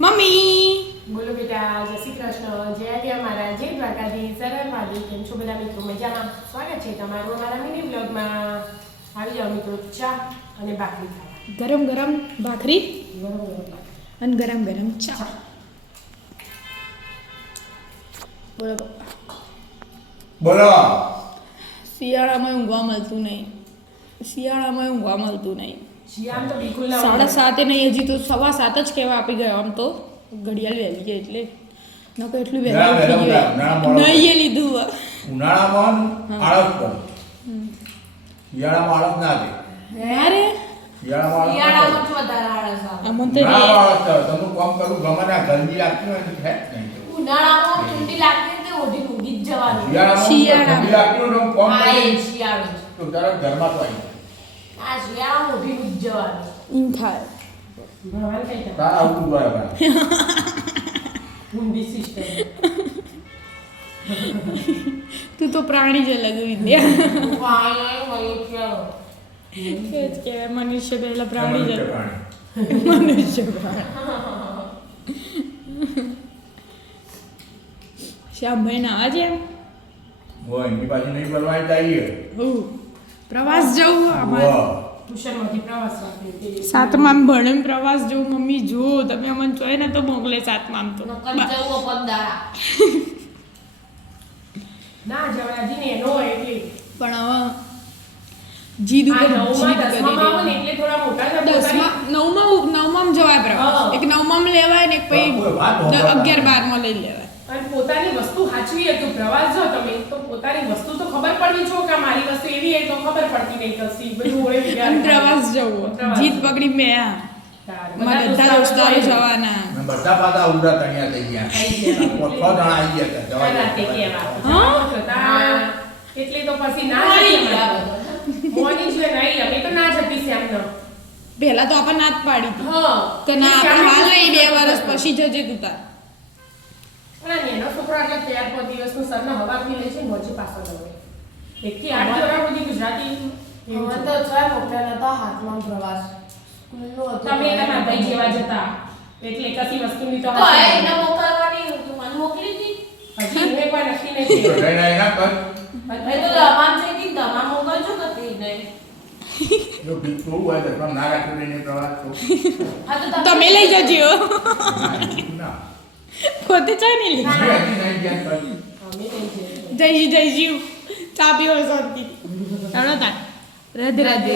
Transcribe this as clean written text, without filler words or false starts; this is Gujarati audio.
મમ્મી બોલો બેટા, જય શ્રી કૃષ્ણ, જય ત્યાં મારા જય દ્વારકાધીશ, સરળ માધવી. કેમ છો બધા મિત્રો? મજામાં? સ્વાગત છે તમારું અમારા મિની બ્લોગમાં. આવી જાઓ મિત્રો, ચા અને ભાખરી ખાવા. ગરમ ગરમ ભાખરી બરોબર. અને ગરમ ગરમ ચા. બોલો પપ્પા. બોલો. શિયાળામાં ઊંઘવા મળતું નહીં. શિયાળ તો બિલકુલ ના 7:30 નહીં, હજી તો 7:15 જ કહેવા આપી ગયા. આમ તો ઘડિયાળ વહેલી છે એટલે નકો એટલું વહેલા ઉઠી ગયો નહીં લીધું. ઉનાળામાં આળસ કરે, શિયાળામાં આળસ ના દે. અરે શિયાળામાં જ વધારે આળસ આવે. અમન તો ઉનાળામાં આળસ કરે. તમે કામ કરું ગમે ના ગરમી લાગતી હોય તો છે જ નહીં. ઉનાળામાં ઠંડી લાગતી હોય તો ઓઢી ઊંઘી જ જવાનું. શિયાળામાં ઠંડી લાગતી હોય તો કામ હા, કરી એ શિયાળો છે. તો તરત ઘરમાં તો આવી આ શિયાળામાં ઓઢી ઊંઘી જ જવાનું. ઈમ થાય. ભગવાન કઈ થાય. તારા આવું બરાબર. ઊંધી સિસ્ટમ. તું તો પ્રાણી જ અલગ વિદ્યા. શિયાળો કે જ કહેવાય મનુષ્ય પહેલા પ્રાણી જ પ્રાણી. મનુષ્ય પ્રાણી. શ્યામભાઈ ના આજે એમ હોય એની પાછી નહીં બોલવાની ચાહીએ. પ્રવાસ જવું અમારે ટ્યુશનમાંથી પ્રવાસ રાખી. 7માં ભણે પ્રવાસ જવું. મમ્મી જો તમે અમને ચોય ને તો મોકલે 7માં તો ના જવા હજી ને એનો હોય એટલે. પણ હવે જીદ આ ઉપર નવમાં જીદ દસમામાં આવો ને કરી એટલે થોડા મોટા થાય. નવમાં જવાય પ્રવાસ. હા. એક 9માં લેવાય ને એક પછી કોઈ વાત હોભળતા 11-12માં લઈ લેવાય. અને પોતાની વસ્તુ સાચવી હોય તો પ્રવાસ જો તમે તો પોતાની વસ્તુ તો ખબર પડવી છો કે આ મારી વસ્તુ એવી હોય તો ખબર પડતી નહીં કશી બધું ઓળે બિગાડ અને પ્રવાસ જવું પ્રવાસ. જીદ પકડી મેં આ તારે. મારા બધા દોસ્તારો જવાના. અને બધા પાછા ઉડા તણિયા થઈ ગયા. થઈ ગયા. 6 જણા આવી ગયા હતા. જવા રાતે દે. કહેવા. હા? જવાનું થતા એટલે તો પછી ના જઈએ મોની જ નહીં અમે તો ના જતી શ્યામનો. પહેલા તો આપણે ના જ પાડી હતી હા કે ના આપણે હાલ નહીં 2 વર્ષ પછી જજે તું તાર. પણ એનો છોકરો એટલે 13 દિવસનું સરના હવાથી લે છે મોજે પાછો ગયો. 1 થી 8 ધોરણ સુધી ગુજરાતી હવે તો ચાર મોકલ્યા નતા હાથમાં પ્રવાસ સ્કૂલનો હતો. તમે તમારા ભાઈ જેવા જતા એટલે કશી વસ્તુની તો તો એને મોકલવાની તું મને મોકલી હતી. હજી એને કોઈ નક્કી નહીં તો થયું. જઈને એના કર. એ તો દમામ છે કે દમા મોકલજો કતી નહીં. જો બીજું હોય તો તમે ના રાખી દઈને પ્રવાસ તો. હા તો તમે લઈ જજો ના. પોતે ચા નહીં લઈ હજી નહીં ગયા કર. અમે નહીં જઈએ. જઈજી ચા પીવો શાંતિ. ચાલો તાર રાધે રાધે.